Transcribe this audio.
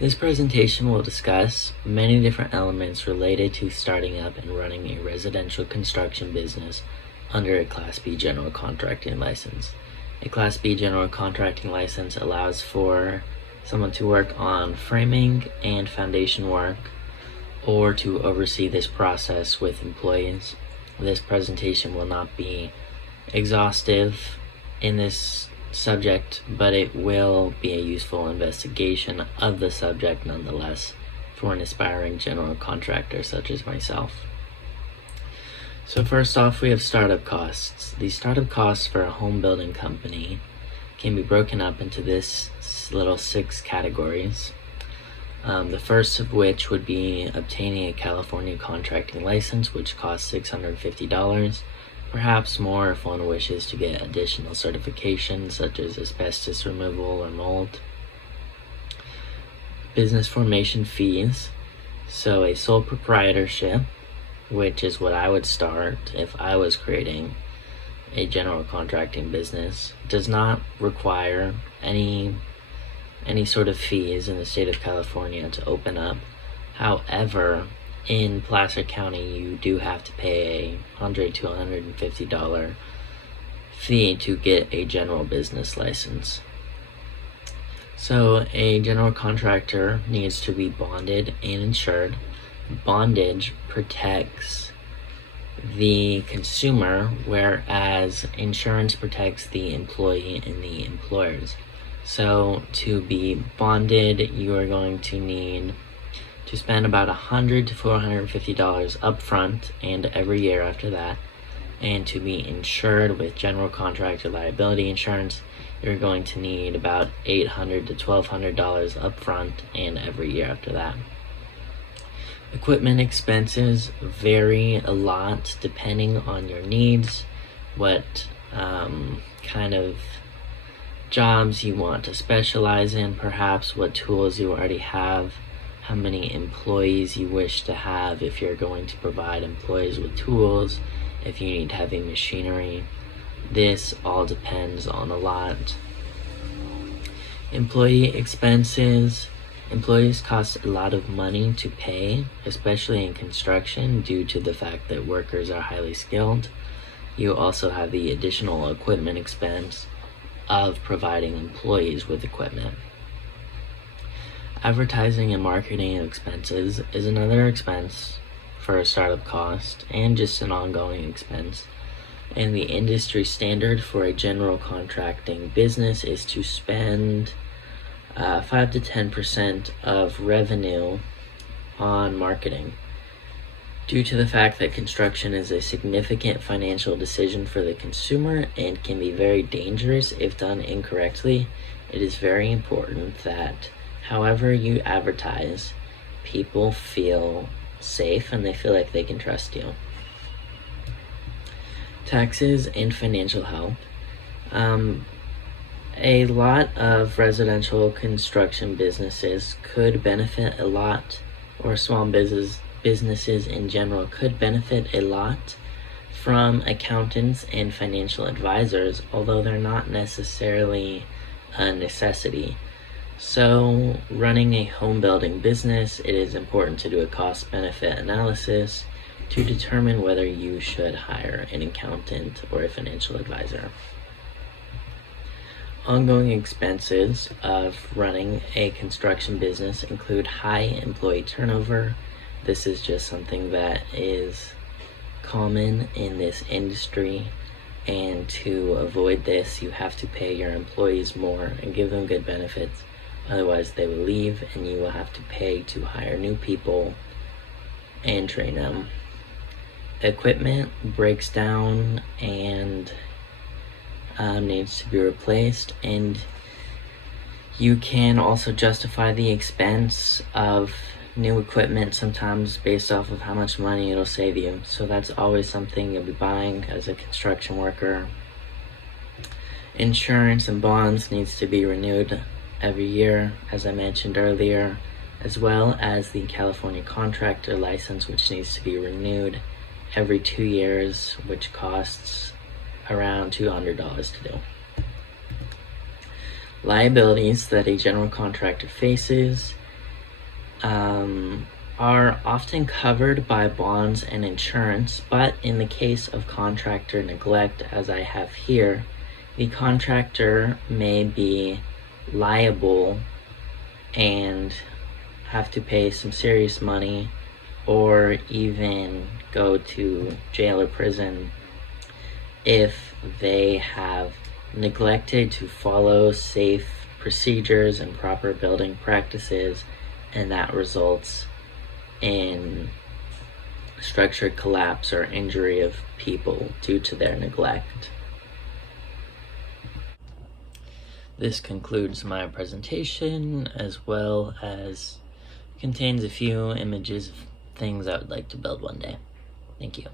This presentation will discuss many different elements related to starting up and running a residential construction business under a Class B general contracting license. A Class B general contracting license allows for someone to work on framing and foundation work or to oversee this process with employees. This presentation will not be exhaustive in this subject, but it will be a useful investigation of the subject nonetheless for an aspiring general contractor such as myself. So first off, we have startup costs. The startup costs for a home building company can be broken up into this little 6 categories. The first of which would be obtaining a California contracting license, which costs $650. Perhaps more if one wishes to get additional certifications such as asbestos removal or mold. Business formation fees. So a sole proprietorship, which is what I would start if I was creating a general contracting business, does not require any sort of fees in the state of California to open up. However, in Placer County, you do have to pay a $100 to $150 fee to get a general business license. So a general contractor needs to be bonded and insured. Bondage protects the consumer, whereas insurance protects the employee and the employers. So to be bonded, you are going to need to spend about $100 to $450 up front and every year after that. And to be insured with general contractor liability insurance, you're going to need about $800 to $1,200 up front and every year after that. Equipment expenses vary a lot depending on your needs, what kind of jobs you want to specialize in, perhaps what tools you already have, how many employees you wish to have, if you're going to provide employees with tools, if you need heavy machinery. This all depends on a lot. Employee expenses. Employees cost a lot of money to pay, especially in construction, due to the fact that workers are highly skilled. You also have the additional equipment expense of providing employees with equipment. Advertising and marketing expenses is another expense for a startup cost and just an ongoing expense. And the industry standard for a general contracting business is to spend 5 to 10% of revenue on marketing. Due to the fact that construction is a significant financial decision for the consumer and can be very dangerous if done incorrectly, it is very important that however you advertise, people feel safe and they feel like they can trust you. Taxes and financial help. A lot of residential construction businesses could benefit a lot, or small businesses in general could benefit a lot from accountants and financial advisors, although they're not necessarily a necessity. So running a home building business, it is important to do a cost-benefit analysis to determine whether you should hire an accountant or a financial advisor. Ongoing expenses of running a construction business include high employee turnover. This is just something that is common in this industry, and to avoid this, you have to pay your employees more and give them good benefits. Otherwise, they will leave and you will have to pay to hire new people and train them. Equipment breaks down and needs to be replaced, and you can also justify the expense of new equipment sometimes based off of how much money it'll save you. So that's always something you'll be buying as a construction worker. Insurance and bonds needs to be renewed every year, as I mentioned earlier, as well as the California contractor license, which needs to be renewed every 2 years, which costs around $200 to do. Liabilities that a general contractor faces are often covered by bonds and insurance, but in the case of contractor neglect, as I have here, the contractor may be liable and have to pay some serious money or even go to jail or prison if they have neglected to follow safe procedures and proper building practices, and that results in structural collapse or injury of people due to their neglect. This concludes my presentation, as well as contains a few images of things I would like to build one day. Thank you.